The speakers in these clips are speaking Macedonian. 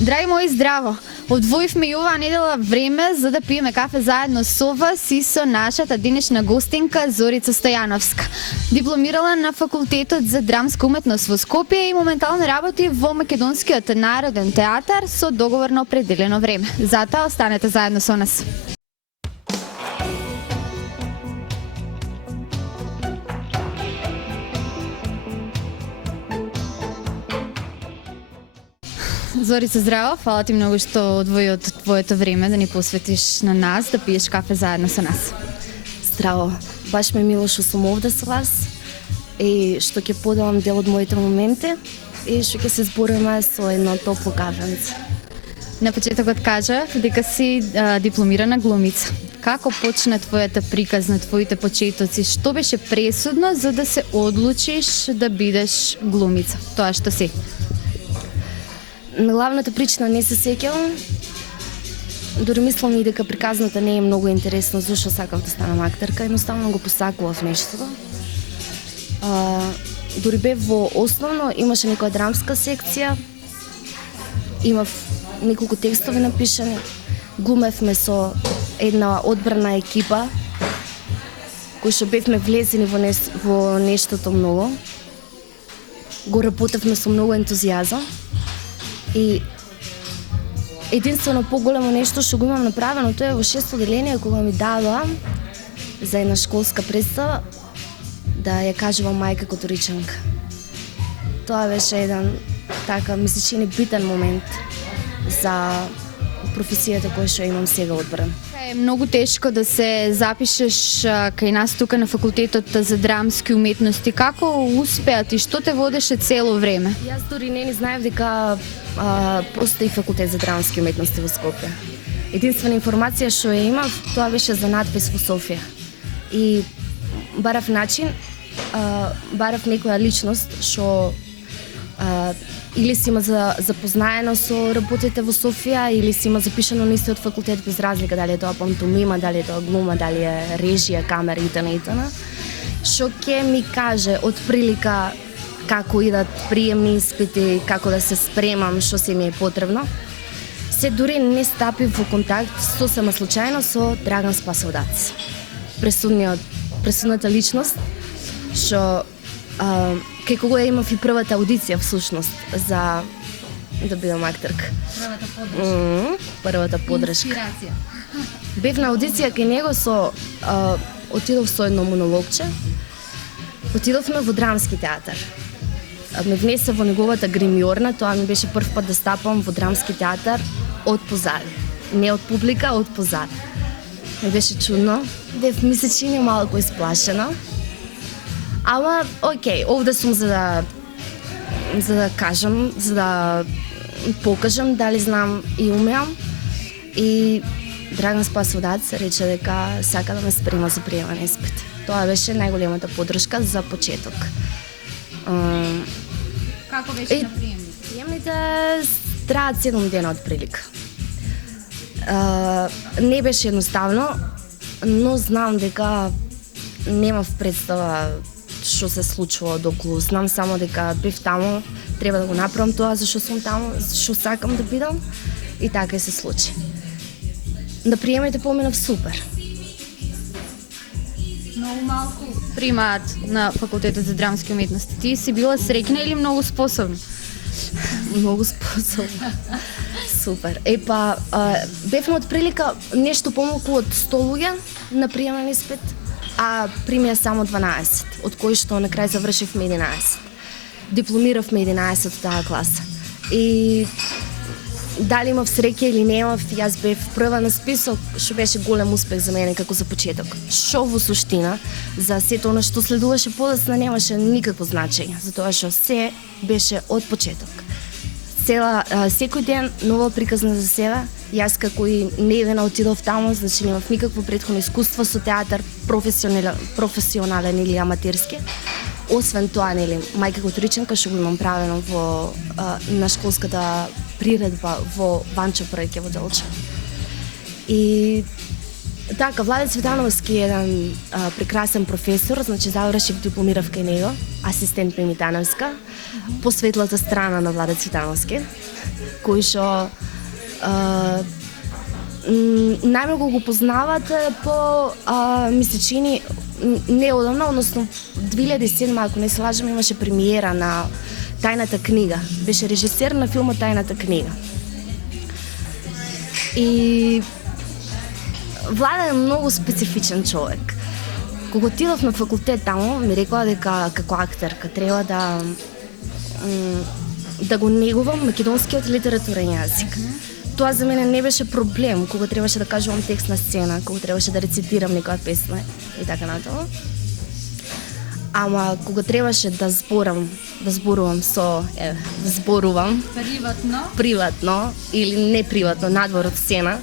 Драги мои, здраво! Одвоивме и оваа недела време за да пиеме кафе заедно со вас и со нашата денешна гостинка Зорица Стојановска. Дипломирала на факултетот за драмска уметност во Скопје и моментално работи во Македонскиот народен театар со договор на определено време. Затоа останете заедно со нас. Зорица, здраво! Фала ти многу што одвои од твоето време да ни посветиш на нас, да пиеш кафе заедно со нас. Здраво! Баш ме мило што сум овде со вас и што ќе поделам дел од моите моменти и што ќе се збориме со едно топло кафенце. На почетокот кажав дека си дипломирана глумица. Како почна твојата приказна, твоите почетоци? Што беше пресудно за да се одлучиш да бидеш глумица? Тоа што си? На главната причина не се сеќавам. Дори мислам и дека приказната не е многу интересна зашто сакав да станам актерка, едноставно го посакував нештото. Дори бев во основно, имаше некоја драмска секција, имав неколку текстови напишани, глумевме со една одбрана екипа, кои што бевме влезени во нештото многу. Го работевме со многу ентузијазам. И единствено поголемо нешто што го имам направено, тоа е во 6-то деление кога ми дадоа за една школска представа да ја кажувам мајка Которичанка. Тоа беше еден, така, ми се чини битен момент за професијата која што имам сега одбрана. Е многу тешко да се запишеш кај нас тука на факултетот за драмски уметности. Како успеа ти? Што те водеше цело време? Јас дори не знаев дека постои факултет за драмски уметности во Скопје. Единствена информација што ја имав, тоа беше за надпис во Софија. И барав начин, барав некоја личност што или си има запознаено со работите во Софија, или си има запишано на истиот факултет, без разлика дали е тоа пантомима, дали е тоа глума, дали е режија, камера и т.н. Што ќе ми каже од прилика како идат приемни испити, како да се спремам, што се ми е потребно. Се дури не стапив во контакт сосема случајно со Драган Спасовдац. Пресудната личност, што кај кого ја имав и првата аудиција всушност за да бидам актерка. Првата подршка. Инспирација. Бев на аудиција кај него со отидов со едно монологче. Отидовме во драмски театар. Ме внесе во неговата гримјорна, тоа ми беше прв пат да стапам во драмски театар од позади. Не од публика, од позади. Ме беше чудно. Бев ми се чини малку исплашена. Ама, окей, овде сум за да кажам, за да покажам дали знам и умеам. И Драган Спасовдац рече дека сака да ме спрема за приемен испит. Тоа беше најголемата поддршка за почеток. Како беше на приемните? Приемните траат 7 дена од прилика. Не беше едноставно, но знам дека немав представа што се случува одоколу. Знам само дека бев таму, треба да го направам тоа зашто сум таму, зашто сакам да бидам и така и се случи. Да приемите поминав супер. Многу малку примаат на факултетот за драмски уметности. Ти си била среќна или многу способна? Многу способна. Супер. Бевме од прилика нешто помалку од 100 луѓе на приемен испит, а примија само 12, од кои што на крај завршивме 11. Дипломиравме 11 од таа класа. И дали имав среќа или немав, јас бев прва на список, што беше голем успех за мене како за почеток. Што во суштина, за сето она што следуваше подоцна немаше никакво значење, затоа што се беше од почеток. Секој ден нова приказна за себе. Јас како и невина отидов таму, значи немав никакво претходно искуство со театар, професионален или аматерски. Освен тоа, нели, мајка Которичанка што го имам правено на школската приредба во Ванчо Пројке во Делча. И Така, Владе Цветановски е еден прекрасен професор, значи заврших дипломирав кај него, асистент Мими Тановска, по светлата страна на Владе Цветановски, кој што најмногу го познавате по ми се чини неодамна, односно 2007, ако не се лажам, имаше премиера на Тајната книга. Беше режисер на филмот Тајната книга. И Владе е многу специфичен човек. Кога отидов на факултет таму, ми рекоа дека како актерка треба да го негувам македонскиот литературен јазик. Тоа за мене не беше проблем кога требаше да кажувам текст на сцена, кога требаше да рецитирам некоја песна и така натаму. Ама кога требаше да зборувам приватно или не приватно надвор од сцена,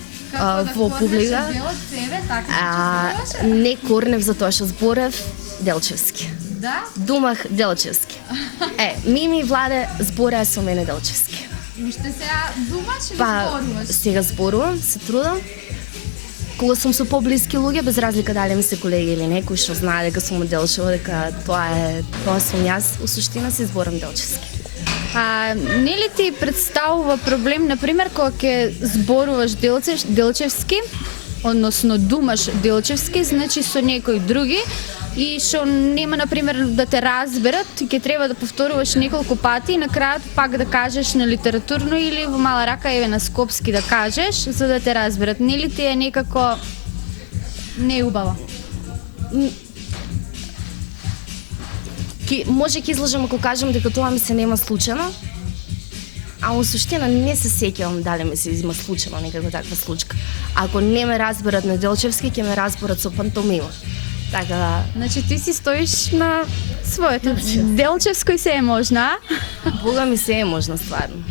во публика, не корнев за тоа што зборев делчевски. Да? Думах делчевски. Мими и Владе збореа со мене делчевски. Уште сега думаш или зборуваш? Сега зборувам, се трудам. Кога сум со поблиски луѓе, без разлика дали ми се колеги или не, кои што знае дека сум од Делчево, дека тоа сум јас, у суштина се зборам делчевски. Не ли ти представува проблем, например, кога ќе зборуваш делчевски, односно думаш делчевски, значи со некои други, и што нема, например, да те разберат, ќе треба да повторуваш неколку пати и на крајот пак да кажеш на литературно или во мала рака, еве на скопски да кажеш, за да те разберат. Не ли ти е некако неубаво? Може ќе излажам ако кажам дека тоа ми се нема случајно, а во суштина не се сеќавам дали ми се изма случајно некако таква случка. Ако не ме разберат на делчевски, ќе ме разберат со пантомима. Така да... Значи ти си стоиш на своето. Делчевско и се е можно, а? Бога ми се е можно, стварно.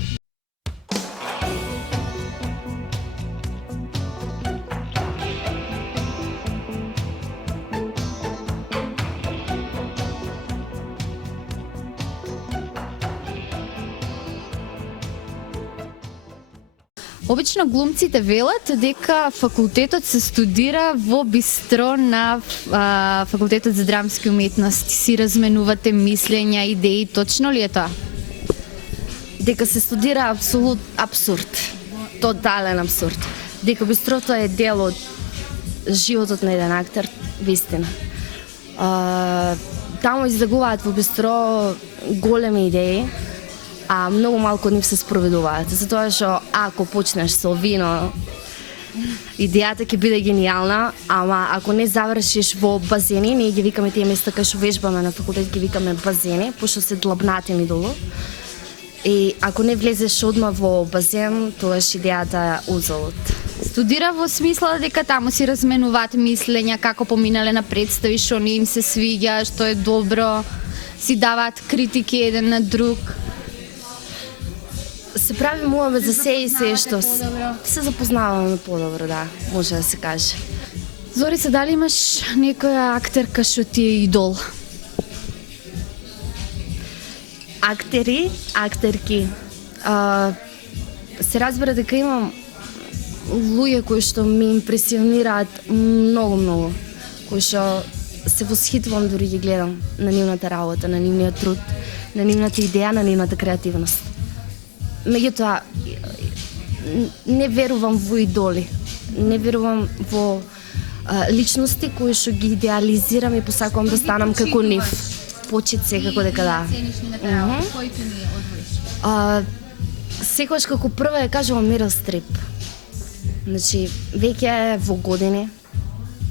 Обично глумците велат дека факултетот се студира во бистро на факултетот за драмски уметности. Си разменувате мислења, идеи, точно ли е тоа? Дека се студира абсурд. Тотален абсурд. Дека бистрото е дел од животот на еден актер, вистина. Таму излегуваат во бистро големи идеи, а многу малку од нив се спроведуваат. Затоа што ако почнеш со вино, идејата ќе биде гениална, ама ако не завршиш во базени, ние ги викаме тие места кај што вежбаме на факултет, ги викаме базени, пошто се длабнатени долу. И ако не влезеш одма во базен, тогаш идејата е узалud. Студира во смисла дека таму си разменуваат мислења, како поминале на представи, што не им се свиѓа, што е добро, си даваат критики еден на друг. Се прави муабет за се и се што се запознаваме подобро, да, може да се каже. Зорица, дали имаш некоја актерка што ти е идол? Актери, актерки. Се разбира дека имам луѓе кои што ми импресионираат многу, кои што се восхитувам дури ги гледам на нивната работа, на нивниот труд, на нивната идеја, на нивната креативност. Меѓутоа, не верувам во идоли, не верувам во личности кои што ги идеализирам и посакувам да станам како нив. Почит секако дека да. Секогаш како прва ја кажувам Мерил Стрип. Значи, веќе е во години,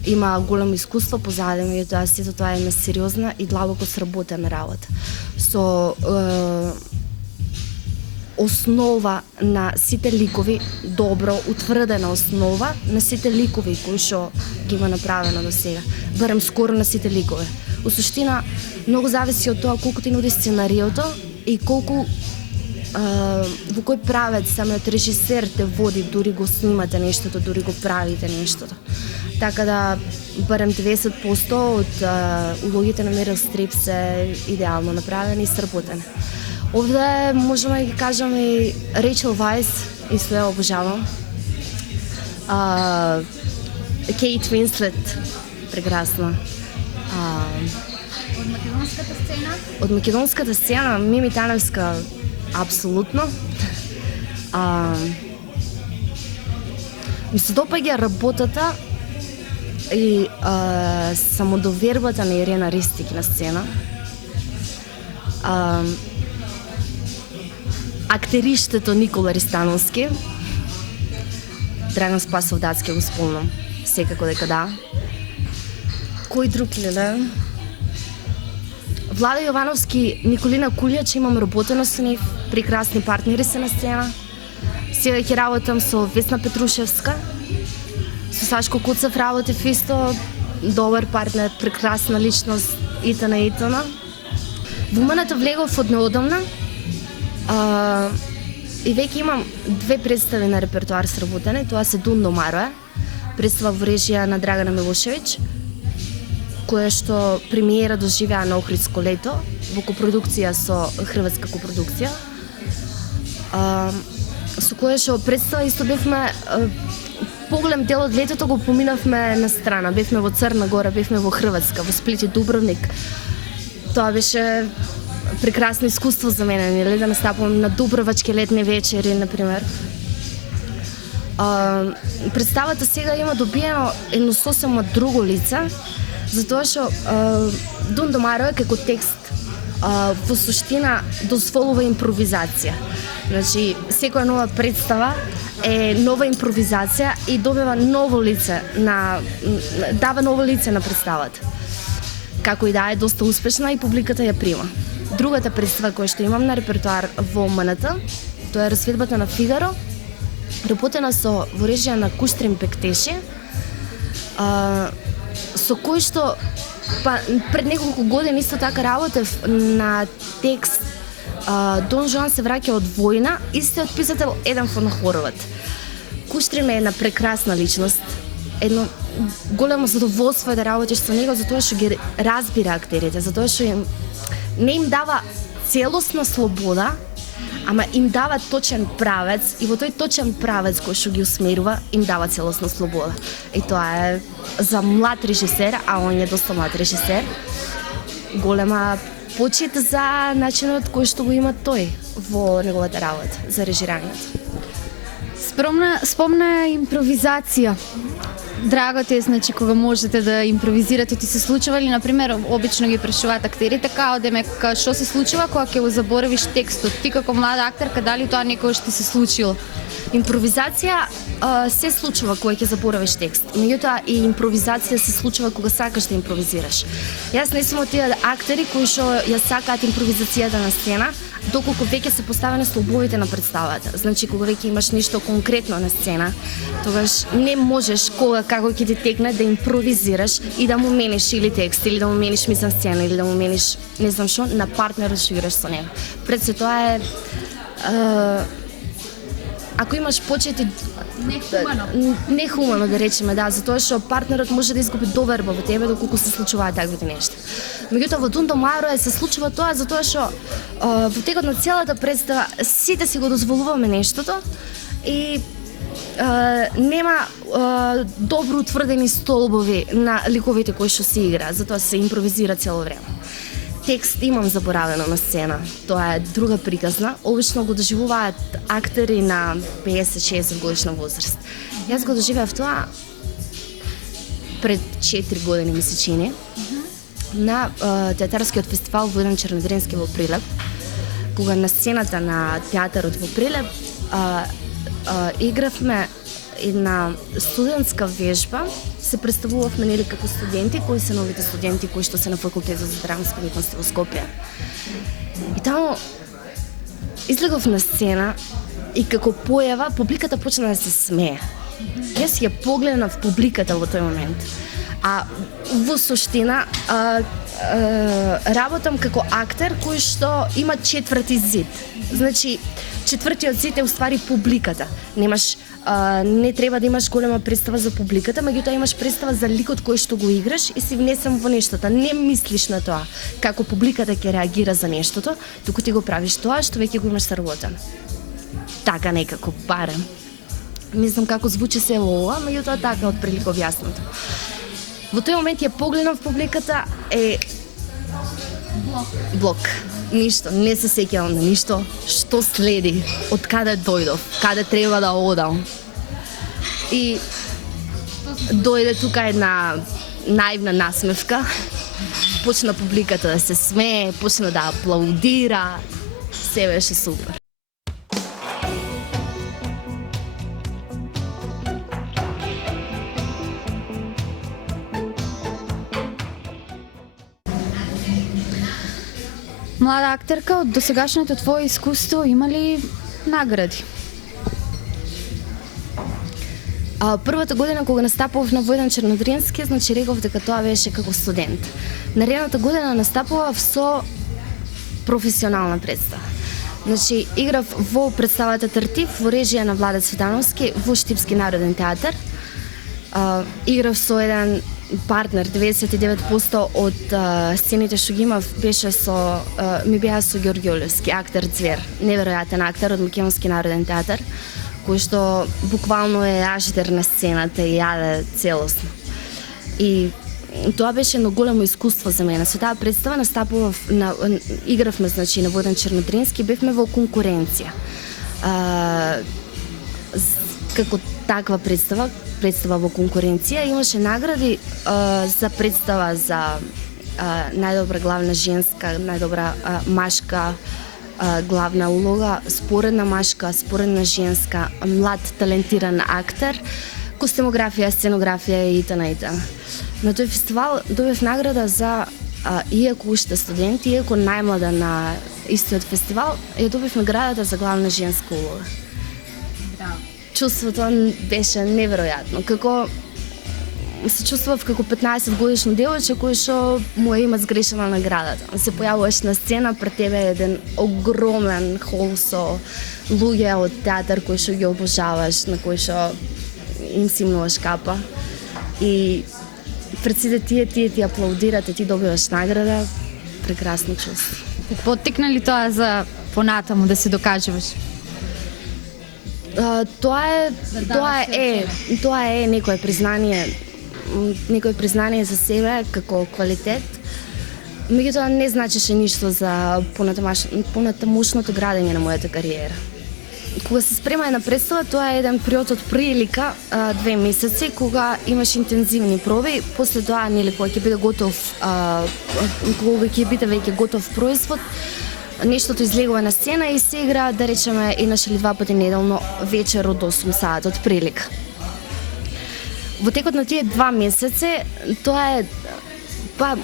има големо искуство позади, меѓутоа сето тоа е сериозна и длабоко сработена работа. Со основа на сите ликови, добро утврдена основа на сите ликови кои што ги има направено до сега. Барем скоро на сите ликови. У суштина, многу зависи од тоа колку ти нуди сценариото и колку во кој правец самиот режисер те води, дури го снимате нештото, дури го правите нештото. Така да, барем 90% од улогите на Мерил Стрип се идеално направени и сработени. Овде можеме да ги кажеме и Рейчел Вајс, исто ја обожавам. Кейт Уинслет, прекрасна. Од македонската сцена? Од македонската сцена, Мими Таневска, апсолутно. Ми се допаѓа работата и самодовербата на Ирена Ристик на сцена. Актериштето Никола Ристановски. Драган Спасов Дацки го спомнам. Секако дека да. Кој друг леле? Влада Јовановски, Николина Кулјач, имам работено со нив, прекрасни партнери се на сцена. Сега ќе работам со Весна Петрушевска, со Сашко Куцев работев исто, добар партнер, прекрасна личност, итана. Во умената влегов од неодамна и веќе имам 2 представи на репертоар сработени, тоа се Дун до Мароја, представа во режија на Драгана Милошевиќ, која што премиера доживеа на Охридско лето во копродукција со хрватска копродукција. Со која што представа исто бевме поголем дел од летото го поминавме на страна. Бевме во Црна Гора, бевме во Хрватска, во Сплит и Дубровник. Тоа беше прекрасно искуство за мене, нели, да настапувам на Дубровачки летни вечери, например. Представата сега има добиено едно сосема друго лице, затоа што Дун до Мароја како текст во суштина дозволува импровизација. Значи, секоја нова представа е нова импровизација и добива ново лице дава ново лице на представата. Како и да е доста успешна и публиката ја прима. Другата представа која што имам на репертоар во МНТ, тоа е Расведбата на Фигаро, работена во режија на Куштрин Пектеши, со кој што пред неколку години исто така работев на текст Дон Жуан се враќа од војна, истиот писател Еден фон Хорват. Куштрин е една прекрасна личност, едно големо задоволство да работиш со него, затоа што ги разбира актерите, затоа што не им дава целосна слобода, ама им дава точен правец и во тој точен правец кој што ги усмерува, им дава целосна слобода. И тоа е за млад режисер, а он е доста млад режисер, голема почит за начинот кој што го има тој во неговата работа, за режирањето. Спомна импровизација. Драго ти е, значи, кога можете да импровизирате, ти се случува ли, например, обично ги прашуваат актерите, као демек, што се случува кога ќе го заборавиш текстот? Ти како млада актерка, дали тоа некогаш ти се случило? Импровизација се случува кога ќе заборавиш текст. Меѓутоа и импровизација се случува кога сакаш да импровизираш. Јас не сум од тие актери кои што ја сакаат импровизацијата на сцена, доколку веќе се поставени слободите на представата. Значи, кога веќе имаш нешто конкретно на сцена, тогаш не можеш како ќе ти текне да импровизираш и да му мениш или текст, или да му мениш мизансцена, или да му мениш не знам што на партнерот што играш со него. Пред се тоа е ако имаш почети нехумано да речеме, да, затоа што партнерот може да изгуби доверба во тебе доколку се случуваат таквите нешта. Меѓутоа во Дун до Мароја се случува тоа затоа што во текот на целата представа сите си го дозволуваме нештото и нема добро утврдени столбови на ликовите кои што се игра, затоа се импровизира цело време. Текст имам заборавено на сцена. Тоа е друга приказна. Обично го доживуваат актери на 50-60 годишна возраст. Јас го доживеав тоа пред 4 години, ми се чини, на театарскиот фестивал Војдан Чернодренски во Прилеп, кога на сцената на театарот во Прилеп игравме една студентска вежба, се представувавме нели како студенти, кои се новите студенти кои што се на факултетот за драмска уметност во Скопје. И таму излегов на сцена и како појава публиката почна да се смее. Јас ја погледнав публиката во тој момент. А во суштина работам како актер кој што има четврти зид. Значи, четвртиот зид е уствари публиката. Не треба да имаш голема представа за публиката, меѓутоа имаш представа за ликот кој што го играш и си внесен во нештото. Не мислиш на тоа како публиката ќе реагира за нештото, туку ти го правиш тоа што веќе го имаш сработено. Така некако барем. Не знам како звучи се ова, меѓутоа така отприлика објаснато. Во тој момент ја погледнав публиката блок. Ништо, не се сеќавам на ништо. Што следи? Од каде дојдов? Каде треба да одам? И дојде тука една наивна насмевка. Почна публиката да се смее, почна да аплаудира. Се беше супер. Млада актерка, од досегашното твое искуство има ли награди? Првата година кога настапував на Војдан Чернодрински, значи реков дека тоа беше како студент. Наредната година настапував со професионална представа. Значи играв во представата Тартив во режија на Владе Цветановски во Штипски народен театар. Играв со еден партнер, 99% од сцените што ги имав ми беа со Ѓорѓе Олевски, актер Цвер, неверојатен актер од Македонски народен театар, кој што буквално е аждер на сцената и јаде целосно. И тоа беше едно големо искуство за мене. Со таа представа настапував игравме значи на Војдан Чернодрински, бевме во конкуренција. Како таква представа во конкуренција, имаше награди за представа за најдобра главна женска, најдобра машка главна улога, споредна машка, споредна женска, млад талентиран актер, костюмографија, сценографија и т.н. На тој фестивал добив награда за иако уште студент, иако најмлада на истиот фестивал, ја добив наградата за главна женска улога. Чувството беше неверојатно. Како се чувствував како 15 годишно девојче кој што му има згрешена наградата. Се појавуваш на сцена, пред тебе е еден огромен хол со луѓе од театар кои што ги обожаваш, на кои што им симнуваш капа. И пред сите тие ти аплаудират и ти добиваш награда. Прекрасно чувство. Поттикна ли тоа за понатаму да се докажуваш? Тоа е некое признание за себе како квалитет. Меѓутоа не значеше ништо за понатамошното градење на мојата кариера. Кога се спремај на представа, тоа е еден период од прилика 2 месеци кога имаш интензивни проби, после тоа кога ќе биде готов, кога ќе биде веќе готов производ, нештото излегува на сцена и се игра, да речеме, еднаш или 2 пати неделно вечер од 8 саат од прилика. Во текот на тие 2 месеци, тоа е,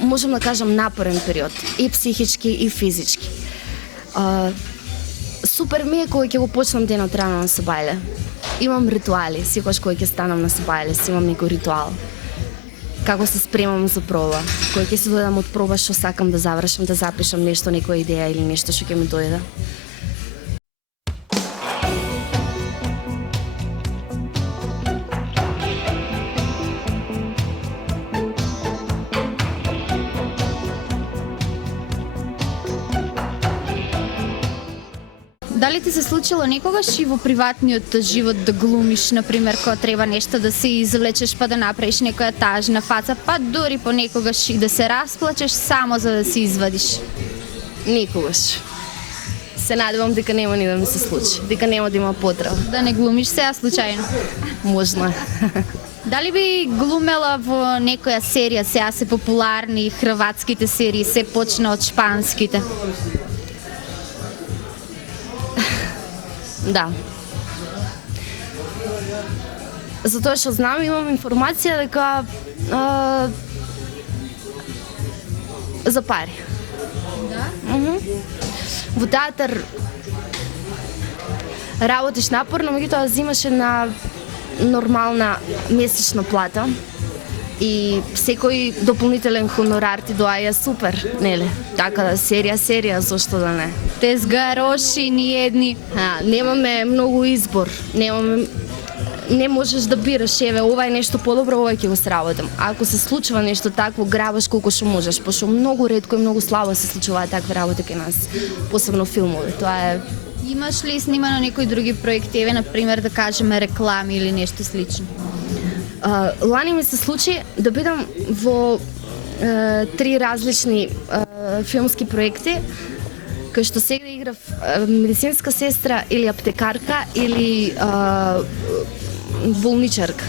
можам да кажам, напорен период, и психички, и физички. Супер ми е кога ќе го почнам денот рано на собајле. Имам ритуали, секогаш кога ќе станам на собајле, имам некој ритуал. Како се спремам за проба. Кога ќе се дојдам од проба, што сакам да завршам, да запишам нешто, некоја идеја или нешто што ќе ми дојде. Дали ти се случило некогаш и во приватниот живот да глумиш, например, кога треба нешто да се извлечеш па да направиш некоја тажна фаца, па дури понекогаш и да се расплачеш само за да се извадиш? Никогаш. Се надевам дека нема ни да ми се случи, дека нема да има потреба. Да не глумиш сега случајно? Можно. Дали би глумела во некоја серија, сега се популарни хрватските серии, се почна од шпанските? Да. Затоа што знам, имам информација дека за пари. Да? Во театар работиш напорно, меѓутоа взимаш една нормална месечна плата и секој дополнителен хонорар ти доаѓа супер, нели? Така да серија, зошто да не? Тезгароши ни едни. Немаме многу избор, не можеш да бираш, еве, ова е нешто подобро, ова ќе го сработам. Ако се случува нешто такво, грабаш колку што можеш, пошто многу ретко и многу слабо се случуваат такви работи кај нас, посебно филмови. Тоа е Имаш ли снимано некои други проекти, еве, например, да кажеме реклами или нешто слично? Лани ми се случи да бидам во 3 различни филмски проекти, кај што сега играв медицинска сестра или аптекарка или болничарка.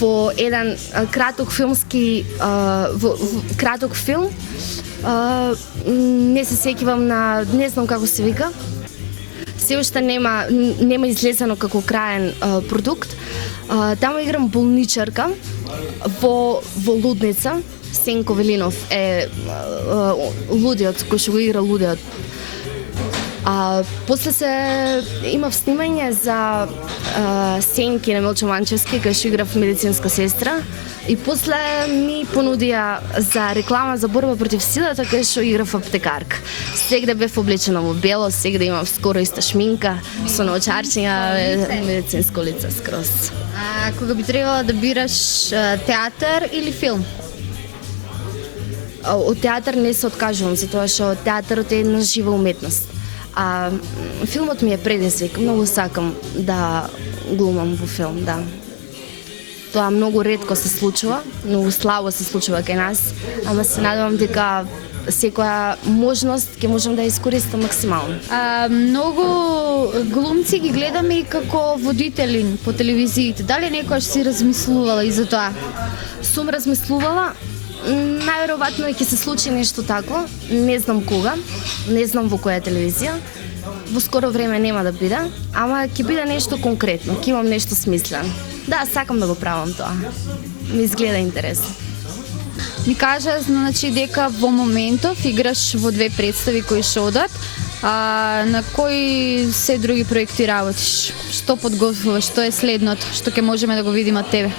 Во еден краток филмски краток филм, не се сеќавам на, не знам како се вика, се уште нема излезено како краен продукт. Таму играм болничарка во Лудница. Сенко Велинов е лудиот кој што го игра лудиот. После се имав снимање за Сенки на Милчо Манчевски, кај што играв медицинска сестра. И после ми понудија за реклама за борба против силата, кај што играв аптекарка. Сегде бев облечена во бело, сегде имав скоро иста шминка, со наочарчиња, медицинско лице скроз. А кога би требало да бираш театар или филм? Од театар не се откажувам, затоа што театарот е една жива уметност. А филмот ми е предизвик, многу сакам да глумам во филм, да. Тоа многу ретко се случува, многу слабо се случува кај нас, ама се надевам дека секоја можност ќе можам да ја искористам максимално. Многу глумци ги гледаме и како водители по телевизиите. Дали некојаш си размислувала и за тоа? Сум размислувала, најверојатно ќе се случи нешто такво, не знам кога, не знам во која телевизија. Во скоро време нема да биде, ама ќе биде нешто конкретно, ќе имам нешто смислено. Да, сакам да го правам тоа. Ми изгледа интересно. Ми кажа, значи, дека во моментов играш во 2 представи кои што одат. На кои се други проекти работиш? Што подготвуваш? Што е следното што ќе можеме да го видиме од тебе?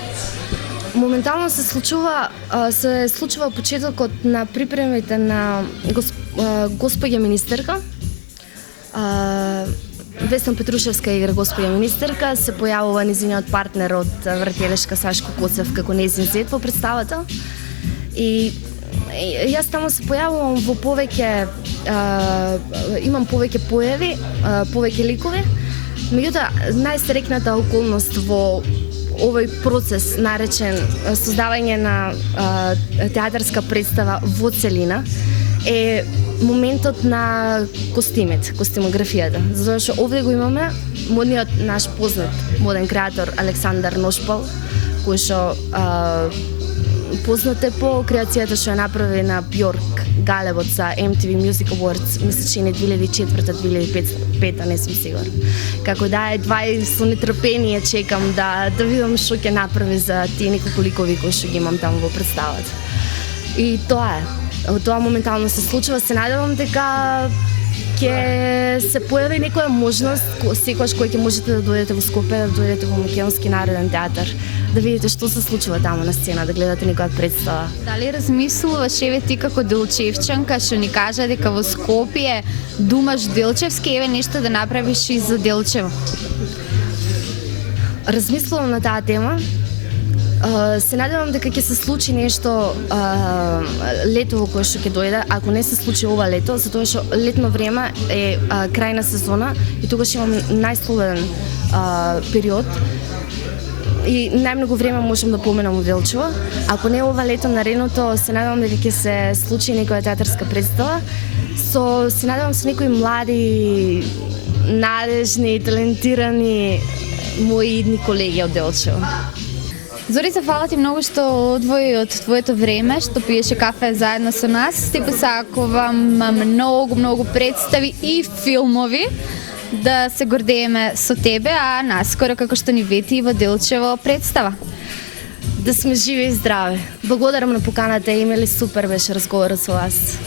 Моментално се случува почетокот на припремите на Госпоѓа министерка. Весна Петрушевска игра Госпоѓа министерка, се појавува низиниот партнер од вртелешка Сашко Коцев како нејзин зет во представата. И јас таму се појавувам во повеќе, имам повеќе појави, повеќе ликови. Меѓутоа, најсрекната околност во овој процес наречен создавање на театарска представа во целина е моментот на костимите, костимографијата. Затоа што овде го имаме модниот наш познат моден креатор Александар Ношпал, кој што познат е по креацијата што ја направи на Бјорк Галевот за MTV Music Awards, мисля че не 2004-2005, не сум сигурна. Како да, едва и со нетрпение чекам да видам што ќе направи за тие неколку ликови кои што ги имам таму во представата. И тоа е. Тоа моментално се случува, се надевам дека ќе се појави некоја можност, секогаш кој ќе можете да дојдете во Скопје, да дојдете во Македонски народен театар, да видите што се случува таму на сцена, да гледате некоја представа. Дали размислуваш, еве ти како Делчевчанка, што ни кажа дека во Скопје думаш Делчевски, еве нешто да направиш и за Делчево? Размислувам на таа тема. Се надевам дека ќе се случи нешто летово кое што ќе дојде, ако не се случи ова лето, затоа што летно време е крајна сезона и тогаш имам најслободен период и најмногу време можам да поменам во Делчево. Ако не ова лето, наредното, се надевам дека ќе се случи некоја театарска представа. Се надевам со некои млади, надежни, талентирани мои идни колеги од Делчево. Зорица, фала ти многу што одвои од твоето време, што пиеше кафе заедно со нас. Ти посакувам многу представи и филмови, да се гордееме со тебе, а наскоро како што ни вети во Делчево представа. Да сме живи и здрави. Благодарам на поканата, имали супер беше разговорот со вас.